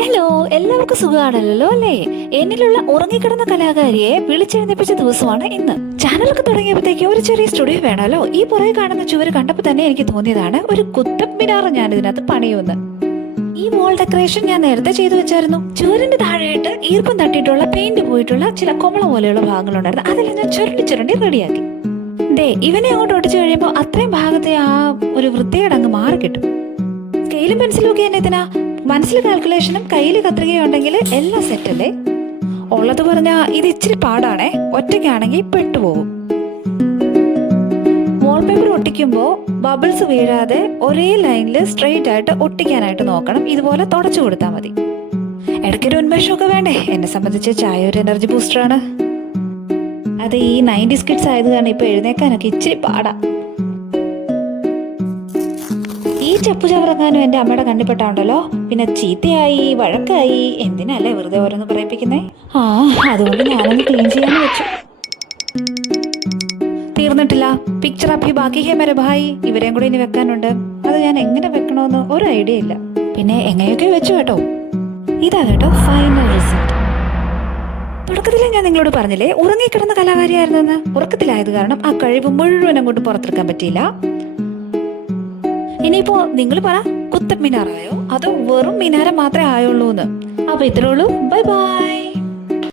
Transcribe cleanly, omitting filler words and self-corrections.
Hello, എല്ലാവർക്കും സുഖമാണല്ലോ അല്ലേ? എന്നിലുള്ള ഉറങ്ങിക്കിടന്ന കലാകാരിയെ വിളിച്ചെഴുന്നേപ്പിച്ച ദിവസമാണ് ഇന്ന്. ചാനലൊക്കെ തുടങ്ങിയപ്പോഴത്തേക്ക് ഒരു ചെറിയ സ്റ്റുഡിയോ വേണമല്ലോ. ഈ പുറകെ കാണുന്ന ചുവര് കണ്ടപ്പോൾ തന്നെ എനിക്ക് തോന്നിയതാണ് ഒരു കുത്തബ് മിനാർ ഞാൻ ഇതിനകത്ത് പണിയുമെന്ന്. ഈ വോൾ ഡെക്കറേഷൻ ഞാൻ നേരത്തെ ചെയ്തു വെച്ചായിരുന്നു. ചുവരിന്റെ താഴെയായിട്ട് ഈർപ്പം തട്ടിയിട്ടുള്ള പെയിന്റ് പോയിട്ടുള്ള ചില കൊമള പോലെയുള്ള ഭാഗങ്ങളുണ്ടായിരുന്നു. അതെല്ലാം ഞാൻ ചുരുണ്ടി ചുരുണ്ടി റെഡിയാക്കി. ഇവനെ അങ്ങോട്ട് ഒട്ടിച്ചു കഴിയുമ്പോൾ അത്രയും ഭാഗത്തെ ആ ഒരു വൃത്തികേട് അങ്ങ് മാറി കിട്ടും. സ്കെയിലും പെൻസിലും ഒക്കെ എന്നെ ഇതിനാ. മനസ്സിൽ കാൽക്കുലേഷനും കയ്യിൽ കത്രികയും ഉണ്ടെങ്കിൽ എല്ലാം സെറ്റല്ലേ. ഉള്ളത് പറഞ്ഞാ ഇത് ഇച്ചിരി പാടാണേ. ഒറ്റയ്ക്കാണെങ്കിൽ പെട്ടുപോകും. വാൾപേപ്പർ ഒട്ടിക്കുമ്പോൾ ബബിൾസ് വീഴാതെ ഒരേ ലൈനിൽ സ്ട്രെയിറ്റ് ആയിട്ട് ഒട്ടിക്കാനായിട്ട് നോക്കണം. ഇതുപോലെ തുടച്ചു കൊടുത്താൽ മതി. ഇടയ്ക്കൊരു ഉന്മേഷമൊക്കെ വേണ്ടേ? എന്നെ സംബന്ധിച്ച് ചായ ഒരു എനർജി ബൂസ്റ്ററാണ്. അത് ഈ 90s കിഡ്സ് ആയത് കാരണം ഇപ്പൊ എഴുന്നേക്കാനൊക്കെ ഇച്ചിരി പാടാ. ഈ ചപ്പു ചവറങ്ങാനും എന്റെ അമ്മയുടെ കണ്ണിപ്പെട്ടാണ്ടല്ലോ പിന്നെ ചീത്തയായി വഴക്കായി. എന്തിനല്ലേ വെറുതെ ഓരോന്ന് പറയിപ്പിക്കുന്നേ? അതുകൊണ്ട് ഞാനൊന്ന് ക്ലീൻ ചെയ്യാന്ന് വെച്ചു. തീർന്നിട്ടില്ല. പിക്ചർ അഭി ബാക്കി ഹേ മേരെ ഭായി. ഇവരെയും കൂടെ ഇനി വെക്കാനുണ്ട്. അത് ഞാൻ എങ്ങനെ വെക്കണമെന്ന് ഒരു ഐഡിയ ഇല്ല. പിന്നെ എങ്ങനെയൊക്കെ വെച്ചു കേട്ടോ. ഇതാ കേട്ടോ ഫൈനൽ റിസൾട്ട്. തുടക്കത്തിലേ ഞാൻ നിങ്ങളോട് പറഞ്ഞില്ലേ ഉറങ്ങിക്കിടന്ന കലാകാരിയായിരുന്നെന്ന്. ഉറക്കത്തിലായത് കാരണം ആ കഴിവ് മുഴുവൻ അങ്ങോട്ട് പുറത്തെടുക്കാൻ പറ്റിയില്ല. ഇനിയിപ്പോ നിങ്ങൾ പറ, കുത്തബ് മിനാറായോ അതോ വെറും മിനാരം മാത്രമേ ആയുള്ളൂ എന്ന്? അപ്പൊ ഇത്രേ ഉള്ളൂ. Bye bye.